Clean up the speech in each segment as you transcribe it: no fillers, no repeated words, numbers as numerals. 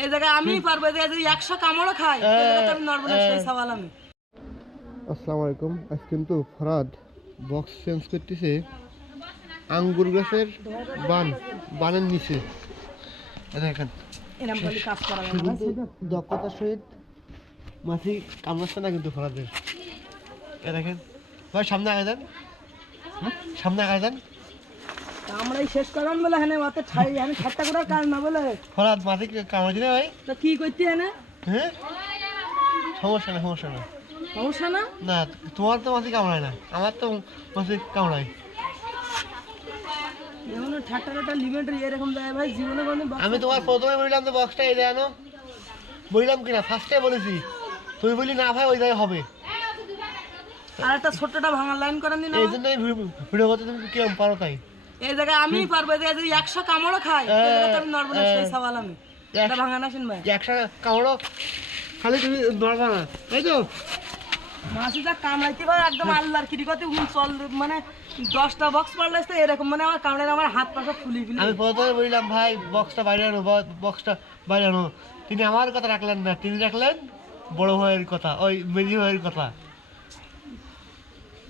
এই জায়গায় আমি পারবো যে 100 কামড়ও খাই আমি নড়বো না সেই সওয়াল আমি। আসসালামু আলাইকুম। আজ কিন্তু ফরাদ বক্স চেঞ্জ করতেছে আঙ্গুর গাছের বানের নিচে। দেখেন দক্ষতার সহিত মাছি কামড়াচ্ছে না কিন্তু ফরাদের। দেখেন ভাই সামনে আগে দেন, সামনে আগে দেন। আমরাই শেষ করান বলে হ্যাঁ অত ঠাই আমি ঠাট্টা করার কাজ না বলে ফরাদ মাছি কামড়াচ্ছি না ভাই। তো কি করতে হ্যাঁ হ্যাঁ সমস্যা না সমস্যা না সমস্যা না না, তোমার তো মাছি কামড়ায় না, আমার তো মাছি কামড়ায়। এমন ঠাট্টাটা লিমিট এরকম যায় ভাই জীবনে কোনদিন আমি তোমার প্রথমে বললাম তো বক্সটা এই জানো, বললাম কিনা ফার্স্টে বলেছি, তুমি বলি না ভাই ওই জায়গায় হবে। আর একটা ছোটটা ভাঙার লাইন করেন দিন এই জন্যই ভিডিও করতে তুমি কিরম পারো তাই। এই জায়গায় আমি পারবো যে 100 কামড়ও খাই আমি নড়বো না সেই সওয়াল আমি। এটা ভাঙা না শুন ভাই 100 কামড়ো খালি তুমি নড়বা না তাই তো। মাছিটা কামড়াইতে পারে একদম আল্লাহর কিরিকতে চল মানে 10টা বক্স পারলে তো এরকম মানে আমার কামড়ে আমার হাত পা সব ফুলি ফুলি। আমি প্রথমে বললাম ভাই বক্সটা বাইরে আনো, বক্সটা বাইরে আনো, তিনি আমার কথা রাখলেন না, তিনি রাখলেন বড় ভাইয়ের কথা, ওই মেজি ভাইয়ের কথা।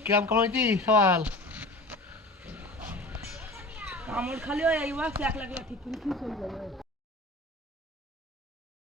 কিরম কামাইতি সওয়াল কামড় খালি ওই এইবার 1 লাখ ঠিক করে কি চলে যাবে।